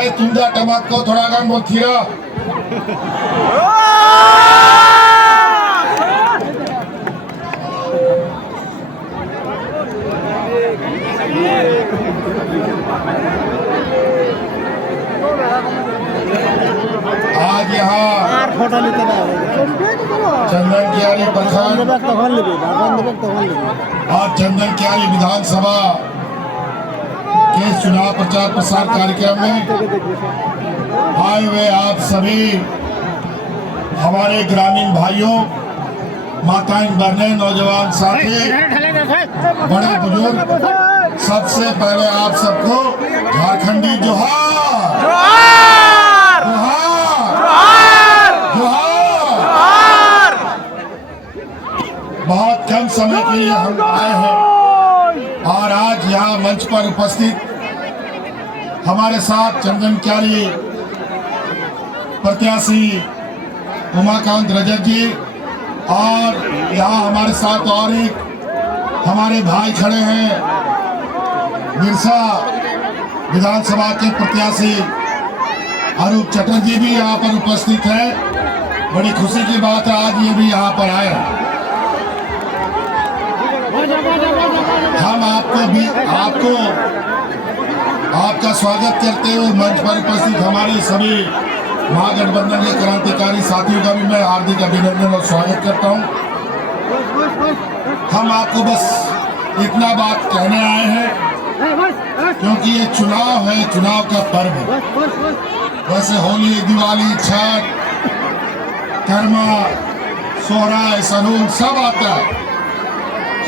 है तुंदा टमाक को थोड़ा गन बहुत थीरा आज यहाँ चंदन कियारी प्रखंड और चंदन कियारी विधानसभा के चुनाव प्रचार प्रसार कार्यक्रम में आए हुए आप सभी हमारे ग्रामीण भाइयों, माताएं, बहनें, नौजवान साथी, बड़े बुजुर्ग, सबसे पहले आप सबको झारखंडी जोहार जोहार जोहार। बहुत कम समय के लिए हम आए हैं और आज यहाँ मंच पर उपस्थित हमारे साथ चंदन कियारी प्रत्याशी उमाकांत रजक जी और यहाँ हमारे साथ और एक हमारे भाई खड़े हैं, बिरसा विधानसभा के प्रत्याशी अरूप चटर्जी भी यहाँ पर उपस्थित है। बड़ी खुशी की बात है आज ये भी यहाँ पर आए। हम आपको आपका स्वागत करते हुए मंच पर उपस्थित हमारे सभी महागठबंधन के क्रांतिकारी साथियों का भी मैं हार्दिक अभिनंदन और स्वागत करता हूं। हम आपको बस इतना बात कहने आए हैं क्योंकि ये चुनाव है, चुनाव का पर्व है। वैसे होली, दिवाली, छठ, कर्मा, सोहराय, सनून सब आता है,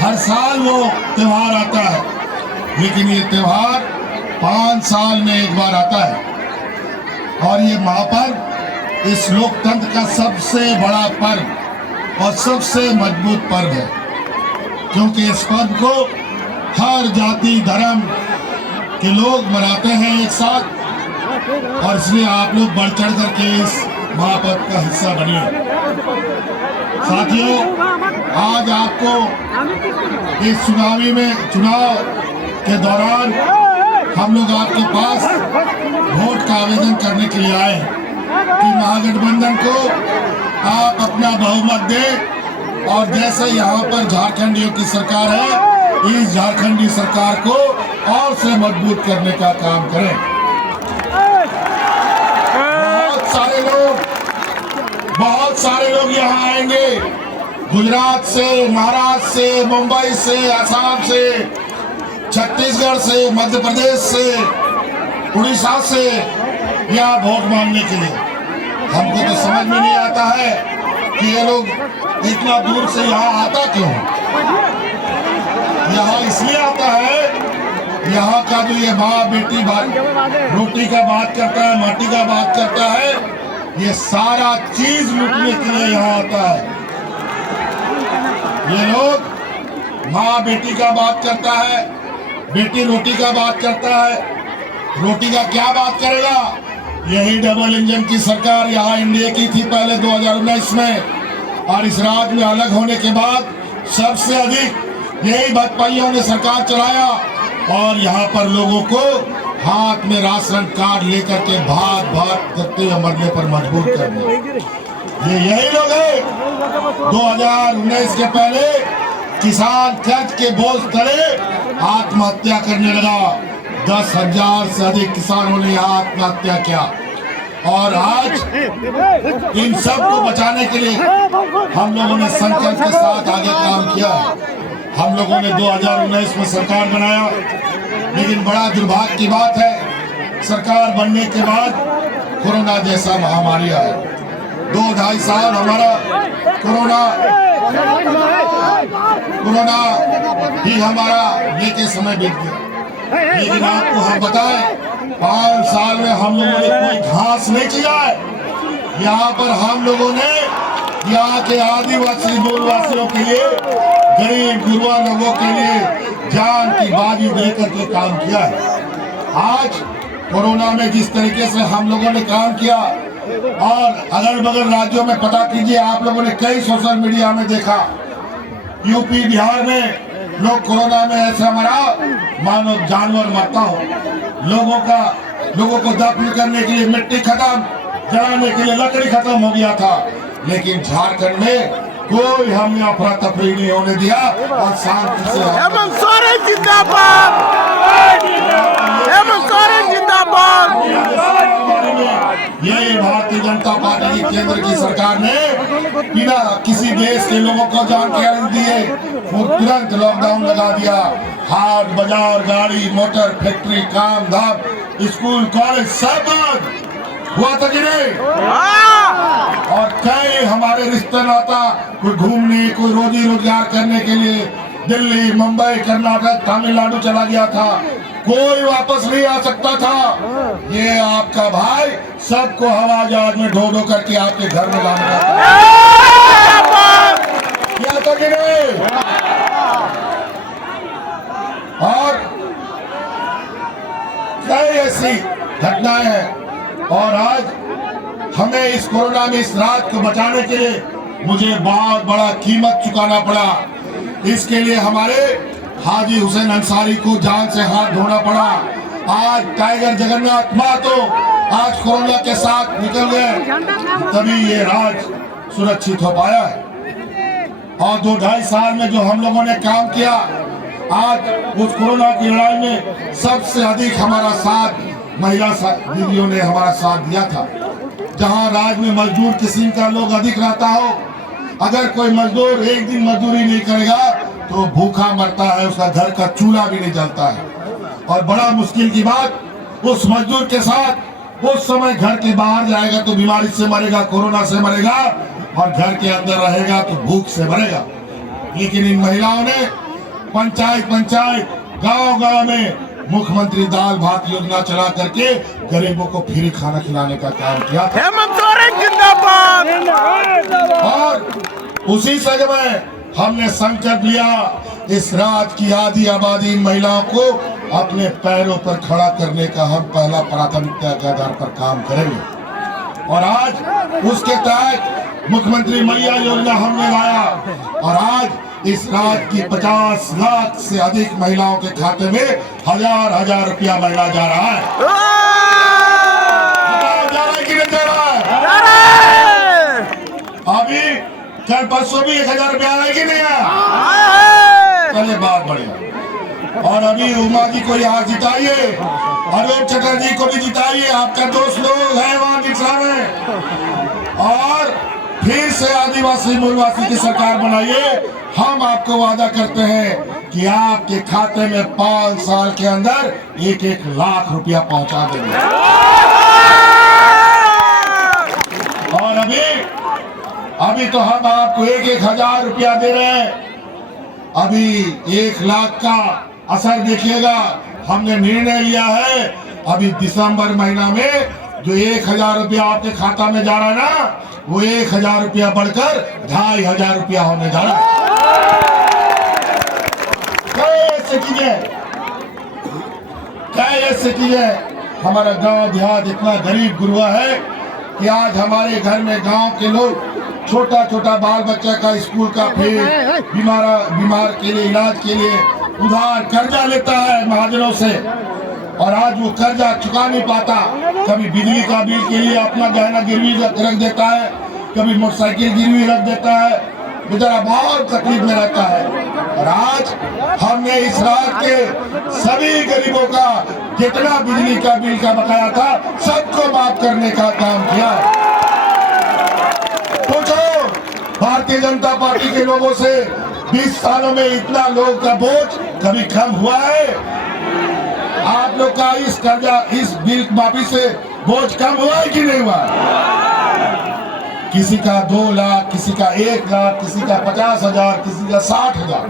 हर साल वो त्योहार आता है, लेकिन ये त्योहार 5 साल में एक बार आता है और ये महापर्व इस लोकतंत्र का सबसे बड़ा पर्व और सबसे मजबूत पर्व है, क्योंकि इस पर्व को हर जाति धर्म के लोग मनाते हैं एक साथ, और इसलिए आप लोग बढ़ चढ़ करके इस महापर्व का हिस्सा बनिए। साथियों, आज आपको इस चुनाव के दौरान हम लोग आपके पास वोट का आवेदन करने के लिए आए कि महागठबंधन को आप अपना बहुमत दें और जैसे यहाँ पर झारखंडियों की सरकार है, इस झारखंडी सरकार को और से मजबूत करने का काम करें। बहुत सारे लोग यहाँ आएंगे, गुजरात से, महाराष्ट्र से, मुंबई से, असम से, छत्तीसगढ़ से, मध्य प्रदेश से, उड़ीसा से यहाँ वोट मांगने के लिए। हमको तो समझ में नहीं आता है कि ये लोग इतना दूर से यहाँ आता क्यों। यहाँ इसलिए आता है, यहाँ का जो ये माँ बेटी रोटी का बात करता है, माटी का बात करता है, ये सारा चीज लूटने के लिए यहाँ आता है। ये लोग माँ बेटी का बात करता है, बेटी रोटी का बात करता है, रोटी का क्या बात करेगा। यही डबल इंजन की सरकार यहाँ एनडीए की थी पहले 2019 में, और इस राज्य में अलग होने के बाद सबसे अधिक यही भाजपाइयों ने सरकार चलाया और यहाँ पर लोगों को हाथ में राशन कार्ड लेकर के भात करते हुए मरने पर मजबूर कर दिया। यही लोग हैं 2019 के पहले किसान कर्ज के बोझ तले आत्महत्या करने लगा। 10,000 से अधिक किसानों ने यहाँ आत्महत्या किया और आज इन सब को बचाने के लिए हम लोगों ने संकल्प के साथ आगे काम किया। हम लोगों ने 2019 में सरकार बनाया, लेकिन बड़ा दुर्भाग्य की बात है, सरकार बनने के बाद कोरोना जैसा महामारी आया। 2-2.5 साल हमारा कोरोना ही हमारा लेके समय बीत गया। लेकिन आपको हम बताएं, 5 साल में हम लोगों ने कोई घास नहीं किया है। यहाँ पर हम लोगों ने यहाँ के आदिवासी मूलवासियों के लिए, गरीब गुरुआ लोगों के लिए जान की बाजी देकर के काम किया है। आज कोरोना में जिस तरीके से हम लोगों ने काम किया और अगल बगल राज्यों में पता कीजिए, आप लोगों ने कई सोशल मीडिया में देखा, यूपी बिहार में लोग कोरोना में ऐसा मरा मानो जानवर मरता हो। लोगों का लोगों को दफन करने के लिए मिट्टी खत्म, जलाने के लिए लकड़ी खत्म हो गया था, लेकिन झारखंड में कोई हमने अफरा तफरी नहीं होने दिया और शांति से हेमंत सोरेन जिंदाबाद, हेमंत सोरेन जिंदाबाद। यही भारतीय जनता पार्टी की केंद्र की सरकार ने बिना किसी देश के लोगों को जानकारी दिए वो तुरंत लॉकडाउन लगा दिया। हाट बाजार, गाड़ी मोटर, फैक्ट्री, काम धाम, स्कूल कॉलेज सब बंद हुआ था कि नहीं? और कई हमारे रिश्ते नाता कोई घूमने, कोई रोजी रोजगार करने के लिए दिल्ली, मुंबई, कर्नाटक, तमिलनाडु चला गया था, कोई वापस नहीं आ सकता था। ये आपका भाई सबको हवाई जहाज में ढो ढो करके आपके घर में लाने का क्या था कि नहीं? और कई ऐसी घटनाएं हैं। और आज हमें इस कोरोना में इस रात को बचाने के लिए मुझे बहुत बड़ा कीमत चुकाना पड़ा। इसके लिए हमारे हाजी हुसैन अंसारी को जान से हाथ धोना पड़ा। आज टाइगर जगन्नाथ महतो आज कोरोना के साथ निकल गए, तभी ये राज सुरक्षित हो पाया है। और 2-2.5 साल में जो हम लोगों ने काम किया, आज उस कोरोना की लड़ाई में सबसे अधिक हमारा साथ महिला दीदियों ने हमारा साथ दिया था। जहां राज्य में मजदूर किस्म का लोग अधिक रहता हो, अगर कोई मजदूर एक दिन मजदूरी नहीं करेगा तो भूखा मरता है, उसका घर का चूल्हा भी नहीं जलता है। और बड़ा मुश्किल की बात, उस मजदूर के साथ उस समय घर के बाहर जाएगा तो बीमारी से मरेगा, कोरोना से मरेगा, और घर के अंदर रहेगा तो भूख से मरेगा। लेकिन इन महिलाओं ने पंचायत गांव-गांव में मुख्यमंत्री दाल भात योजना चला करके गरीबों को फ्री खाना खिलाने का काम किया। हेमंत सोरेन जिंदाबाद। और उसी समय हमने संकल्प लिया, इस राज्य की आधी आबादी महिलाओं को अपने पैरों पर खड़ा करने का हम पहला प्राथमिकता के आधार पर काम करेंगे। और आज उसके तहत मुख्यमंत्री मैया योजना हमने लाया, और आज इस राज्य की 50 लाख से अधिक महिलाओं के खाते में हजार रुपया महीना जा रहा है। जा रहा है कि नहीं जा रहा है? अभी कल परसों भी 1000 रुपया आया कि नहीं आया? चलिए बात बढ़िया। और अभी उमा जी को यहाँ जिताइए, अनूप चटर्जी को भी जिताइए, आपका दोस्त लोग है वहाँ दिशा में। और फिर से आदिवासी मूलवासी की सरकार बनाइए। हम आपको वादा करते हैं कि आपके खाते में 5 साल के अंदर 1-1 लाख रुपया पहुंचा देंगे। और अभी तो हम आपको 1-1 हजार रुपया दे रहे हैं, अभी 1 लाख का असर देखिएगा। हमने निर्णय लिया है, अभी दिसंबर महीना में जो 1000 रुपया आपके खाता में जा रहा है ना, वो 1000 रुपया बढ़कर 2500 रुपया होने जा रहा है। ऐसे चीजें हमारा गांव देहात इतना गरीब गुरुआ है कि आज हमारे घर में गांव के लोग छोटा बाल बच्चा का स्कूल का फीस, बीमार के लिए इलाज के लिए उधार कर्जा लेता है महाजनों से, और आज वो कर्जा चुका नहीं पाता। कभी बिजली का बिल के लिए अपना गहना गिरवी रख देता है, कभी मोटरसाइकिल गिरवी रख देता है, बेचारा बहुत तकलीफ में रहता है। और आज हमने इस राज्य के सभी गरीबों का जितना बिजली का बिल का बकाया था सबको माफ करने का काम किया। पूछो भारतीय जनता पार्टी के लोगों से, 20 सालों में इतना लोगों का बोझ कभी कम हुआ है? आप लोग का इस कर्जा, इस बिल माफी से बोझ कम हुआ है कि नहीं हुआ? किसी का 2 लाख, किसी का 1 लाख, किसी का 50,000, किसी का 60,000।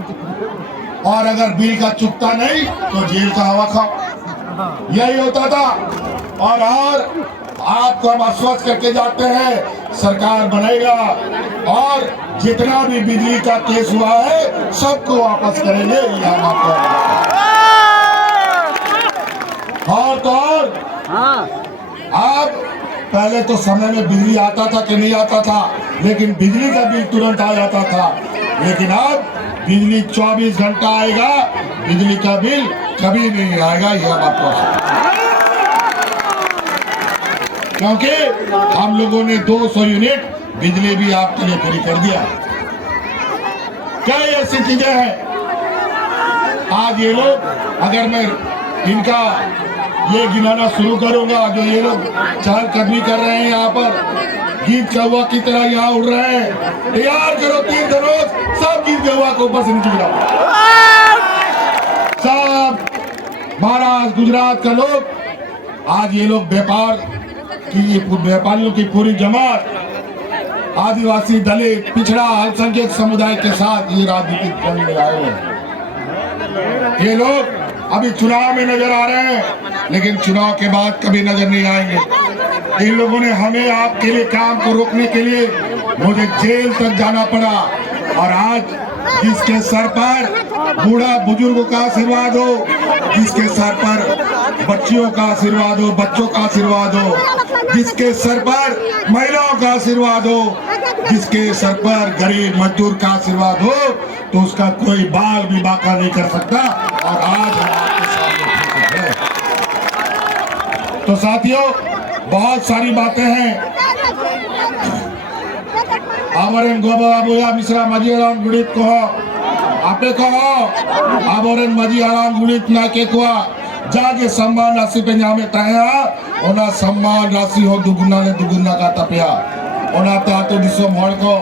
और अगर बिल का चुकता नहीं तो जेल का हवा खाओ, यही होता था। और आपको हम आश्वस्त करके जाते हैं, सरकार बनेगा और जितना भी बिजली का केस हुआ है सबको वापस करेंगे, ये हम आपको। और तो और आप पहले तो समय में बिजली आता था कि नहीं आता था, लेकिन बिजली का बिल तुरंत आ जाता था। लेकिन अब बिजली 24 घंटा आएगा, बिजली का बिल कभी नहीं आएगा, ये हम आपको। क्योंकि हम लोगों ने 200 यूनिट बिजली भी आपके लिए फ्री कर दिया। कई ऐसी चीजें हैं। आज ये लोग, अगर मैं इनका ये गिनाना शुरू करूंगा, जो ये लोग चहलकदमी कर रहे हैं यहाँ पर, गीत कौवा की तरह यहाँ उड़ रहे हैं। तैयार करो 3 धनुष, सब गीत कौवा को बस नीचे गिराओ। सब महाराष्ट्र गुजरात का लोग, आज ये लोग व्यापारियों की पूरी जमात आदिवासी, दलित, पिछड़ा, अल्पसंख्यक समुदाय के साथ ये राजनीतिक जंग में आए हैं। ये लोग अभी चुनाव में नजर आ रहे हैं, लेकिन चुनाव के बाद कभी नजर नहीं आएंगे। इन लोगों ने हमें आपके लिए काम को रोकने के लिए मुझे जेल तक जाना पड़ा। और आज जिसके सर पर बूढ़ा बुजुर्गों का आशीर्वाद हो, जिसके सर पर बच्चियों का आशीर्वाद हो, बच्चों का आशीर्वाद हो, जिसके सर पर महिलाओं का आशीर्वाद हो, जिसके सर पर गरीब मजदूर का आशीर्वाद हो, तो उसका कोई बाल भी बाका नहीं कर सकता। और आज हम आपके सामने हैं। तो साथियों, बहुत सारी बातें हैं। आबोरेन गोबाबुया मिश्रा मजियाराम गुड़ित को आपे कहो आबोरेन मजियाराम गुड़ित ना के को जाके सम्मान राशि पे जामे ताया ओना सम्मान राशि हो दुगुना का तपिया ओना तो दिसोम हड़ को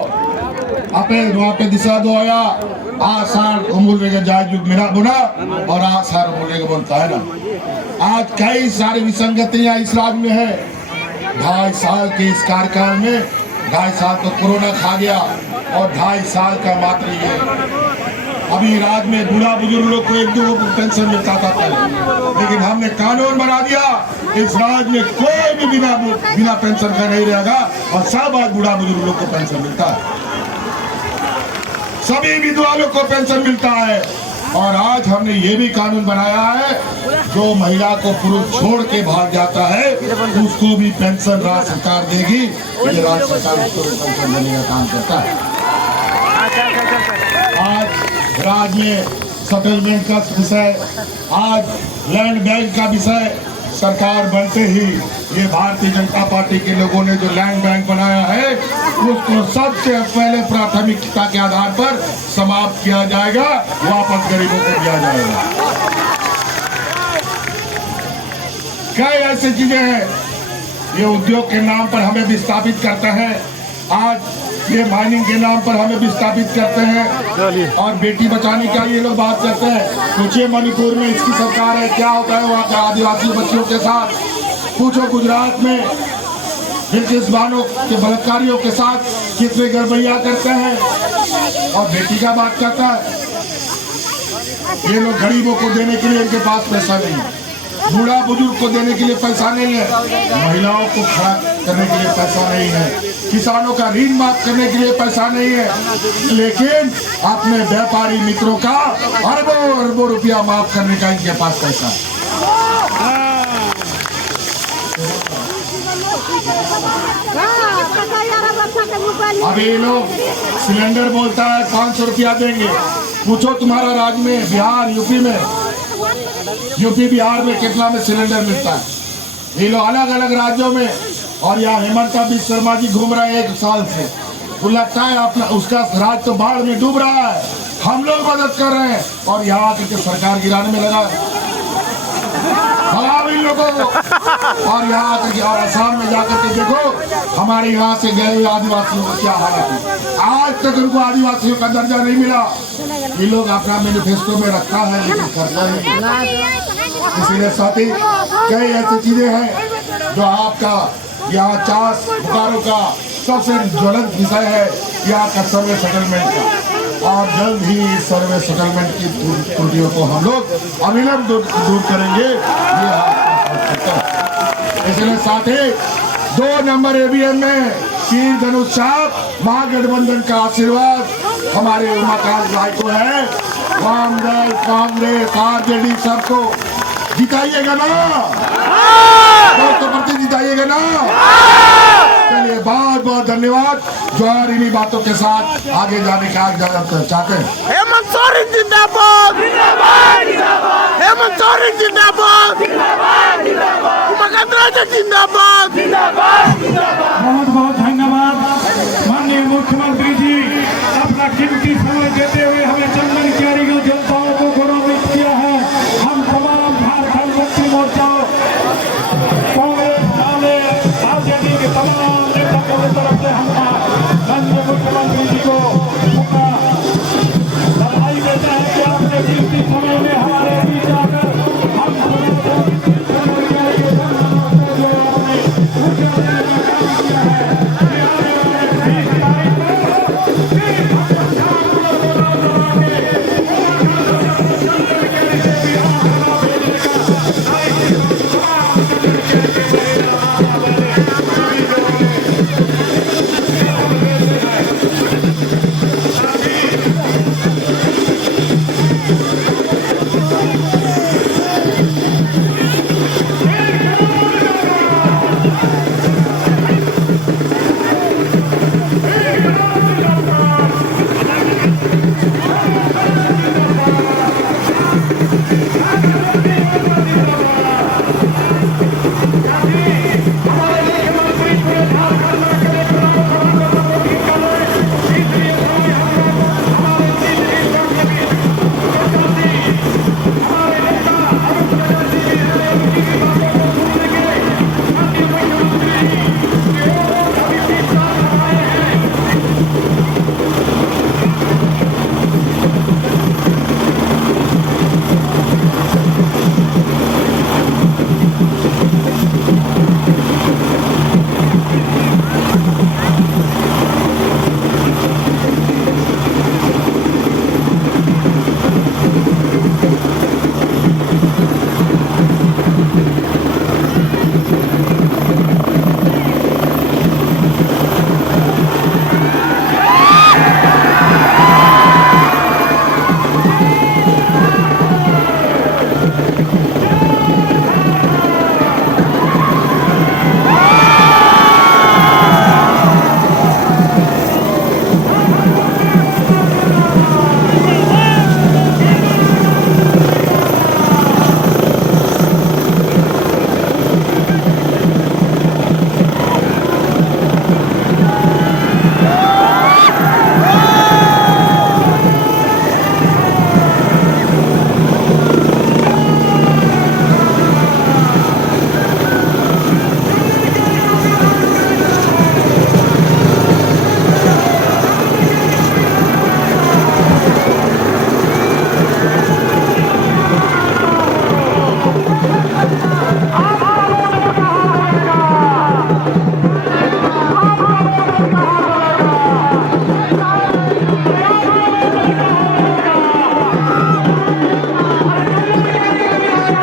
आपे वहाँ पे दिशा दो आया आसार उमुल वेगे जाय युग मेरा बुना और आसार उमुल वेगे बनता है ना। आज कई सारी विसंगतियां इस राज्य में है। 2.5 साल के इस कार्यकाल में 2.5 साल तो कोरोना खा गया और 2.5 साल का मात्र ये अभी राज्य में बूढ़ा बुजुर्ग लोग को 1-2 पेंशन मिलता था पहले, लेकिन हमने कानून बना दिया इस राज्य में कोई भी बिना पेंशन का नहीं रहेगा और सब आज बूढ़ा बुजुर्ग लोग को पेंशन मिलता है। सभी विधवा लोग को पेंशन मिलता है। और आज हमने ये भी कानून बनाया है, जो महिला को पुरुष छोड़ के भाग जाता है उसको भी पेंशन राज्य सरकार देगी। राज्य सरकार उसको भी पेंशन देने का काम करता है। आज राज्य में सेटलमेंट का विषय, आज लैंड बैंक का विषय, सरकार बनते ही ये भारतीय जनता पार्टी के लोगों ने जो लैंड बैंक बनाया है उसको सबसे पहले प्राथमिकता के आधार पर समाप्त किया जाएगा, वापस गरीबों को दिया जाएगा। कई ऐसी चीजें हैं ये उद्योग के नाम पर हमें विस्थापित करते हैं। आज ये माइनिंग के नाम पर हमें विस्थापित करते हैं और बेटी बचाने का ये लोग बात करते हैं। पूछिए मणिपुर में इसकी सरकार है, क्या होता है वहाँ के आदिवासी बच्चियों के साथ। पूछो गुजरात में ब्रिटिश बानों के बलात्कारियों के साथ कितने गड़बड़ियाँ करते हैं और बेटी का बात करता है। ये लोग गरीबों को देने के लिए इनके पास पैसा नहीं है, बूढ़ा बुजुर्ग को देने के लिए पैसा नहीं है, महिलाओं को खड़ा करने के लिए पैसा नहीं है, किसानों का ऋण माफ करने के लिए पैसा नहीं है, लेकिन अपने व्यापारी मित्रों का अरबों रुपया माफ करने का इनके पास पैसा है। अभी ये लोग सिलेंडर बोलता है 500 रुपया देंगे। पूछो तुम्हारा राज्य में, बिहार, यूपी बिहार में कितना में सिलेंडर मिलता है। ये लोग अलग अलग राज्यों में, और यहाँ हेमंता बिस्वा शर्मा जी घूम रहे हैं 1 साल से, वो लगता है अपना उसका राज्य तो बाढ़ में डूब रहा है, हम लोग मदद कर रहे हैं और यहाँ आके सरकार गिराने में लगा भगाओ इन लोगों को। और यहाँ आकर और आसाम में जाकर के देखो हमारे यहाँ से गए हुए आदिवासियों को क्या हालत है। आज तक उनको आदिवासियों का दर्जा नहीं मिला। ये लोग अपना मैनिफेस्टो में रखा है लेकिन करता नहीं। इसीलिए साथी कई ऐसी चीजें हैं जो आपका यहाँ चास बुकारों का सबसे ज्वलंत विषय है, यहाँ का सर्वे सेटलमेंट का। और जल्द ही इस सर्वे सेटलमेंट की त्रुटियों को हम लोग अविलंब दूर करेंगे। ये इसलिए साथी 2 नंबर ABM में तीर धनुष साहब महागठबंधन का आशीर्वाद हमारे उमाकांत राय को है। वामदल, कांग्रेस, RJD सबको जिताइएगा ना, तो प्रति जिताइएगा ना। चलिए बहुत बहुत धन्यवाद। जोहर। इन्हीं बातों के साथ आगे जाने का इजाजत चाहते हैं। हेमंत सोरेन जिंदाबाद, हेमंत सोरेन जिंदाबाद। उमाकांत जिंदाबाद। बहुत बहुत धन्यवाद माननीय मुख्यमंत्री जी, अपना कीमती समय देते हुए हमें चंदन कारीगर जनताओं को गौरवित किया है। हम तमाम झारखंड मुक्ति मोर्चा, कांग्रेस, वाले, आरजेडी के तमाम नेताओं की तरफ से हम माननीय मुख्यमंत्री जी को बधाई देते हैं कि आपने कीमती समय में हमारे बीच आकर हम